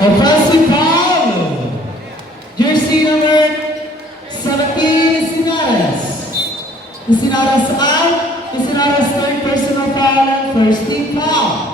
Offensive foul. Jersey number 17, Sinaras. Sinaras out. Sinaras third personal foul and first team foul.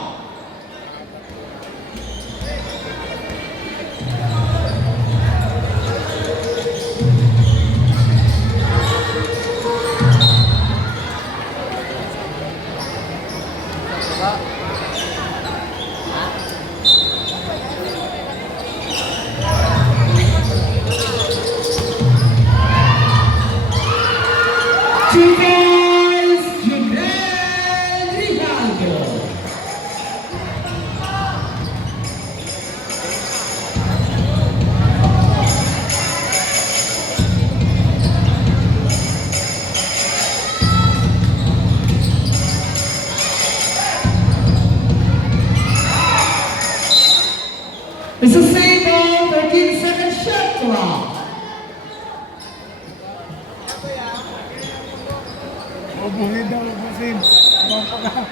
It's the same ball, 13-second shot clock. Ubuhin daw, ubuhin. Abang pa ka.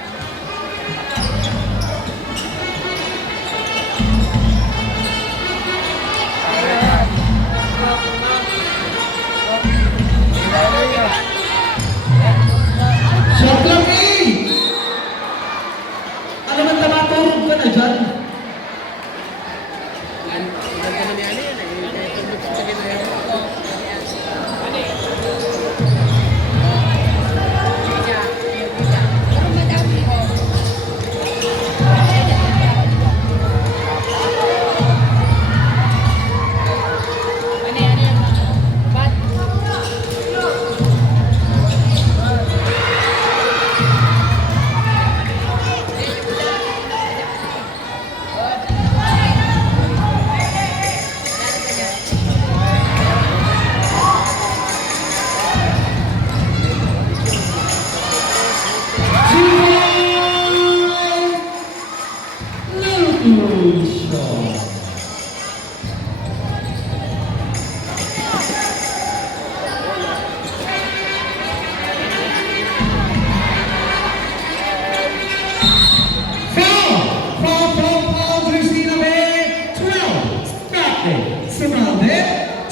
Shot clock eh! Ano man tamaturog ka na dyan?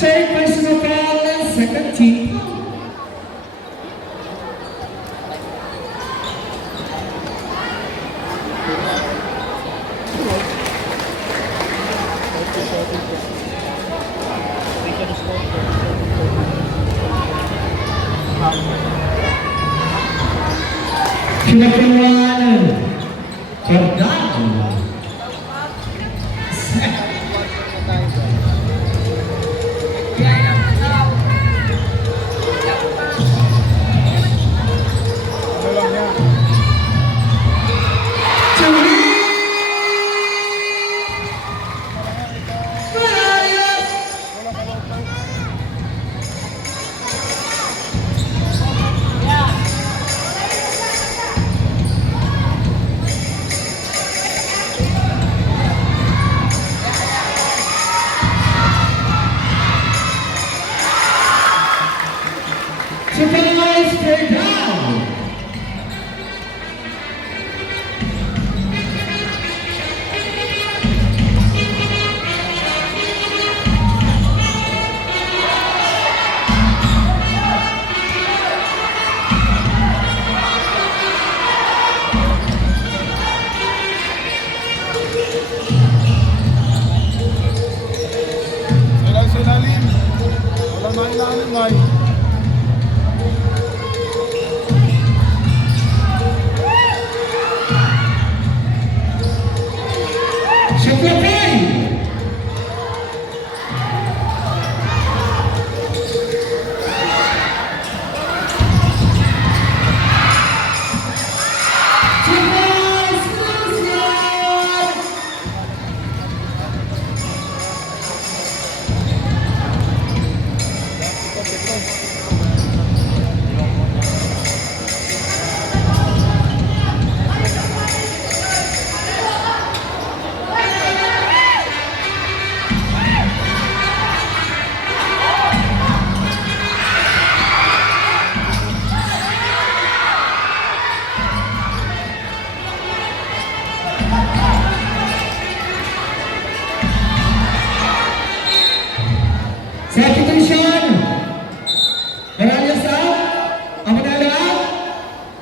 Third personal foul and second team. Pinagkawalan Cardano. Surprise, third down. Walang sinalim. Walang mailalim, may.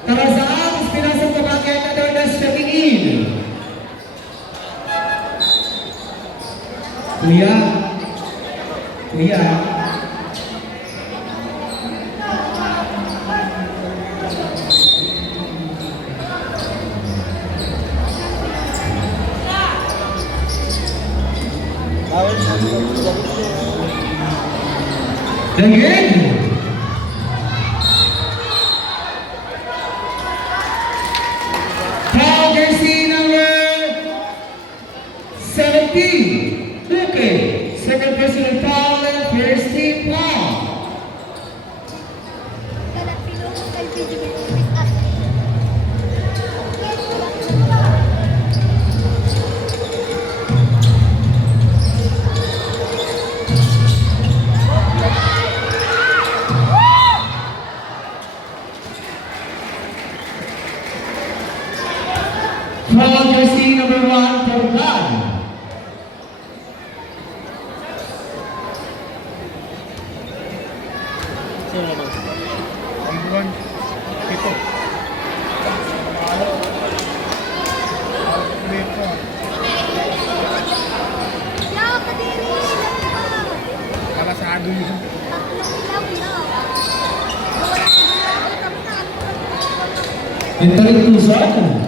Para saan? Pinasok na bagay na doon na siya tingin. Kuya. Kuya. Again. Foul jersey number 17. Okay. Second personal foul and first team foul. Foul jersey number 1 for God. Ang ito. Dito. Kalasado yun. Ito rin tusan.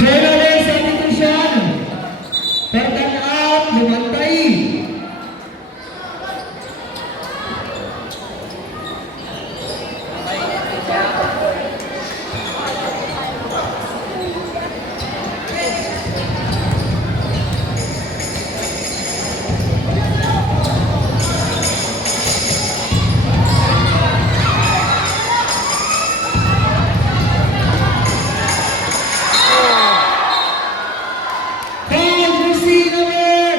Turnover substitution. Pertan out, lumantay. Foul jersey number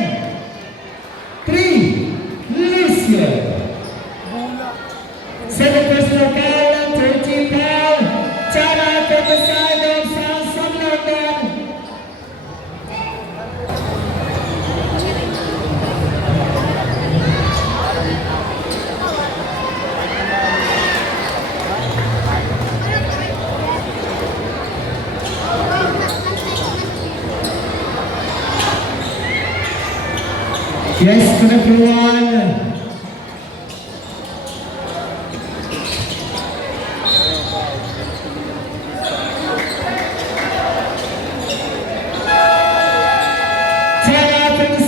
3, Lucia. Second personal foul and 13 foul. Chana from the side of San Samlatan. Yes, good everyone. Chana from the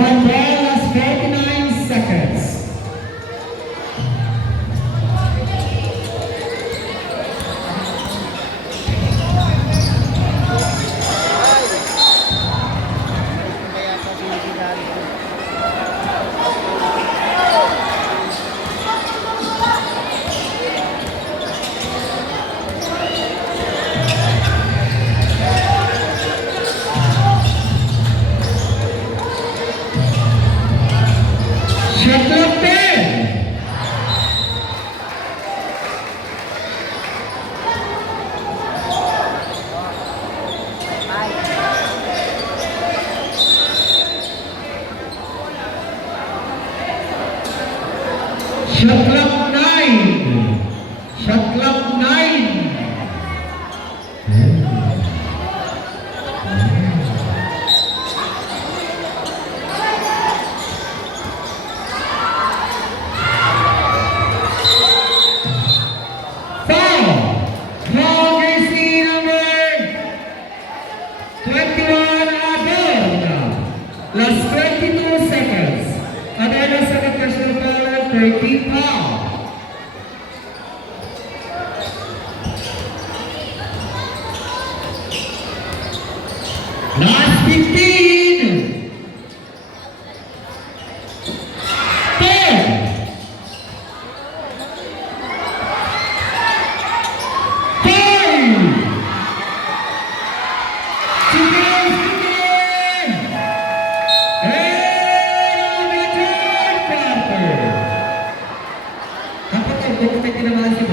on ball, last 49 seconds. Kaya pa sinisigari ko. Shot clock 10. Shot clock 9. Shot clock 9. Foul. Foul jersey number 21 Adorna. Last 22 seconds. Adorna second personal foul, 13 foul. Last 15. 10. 5.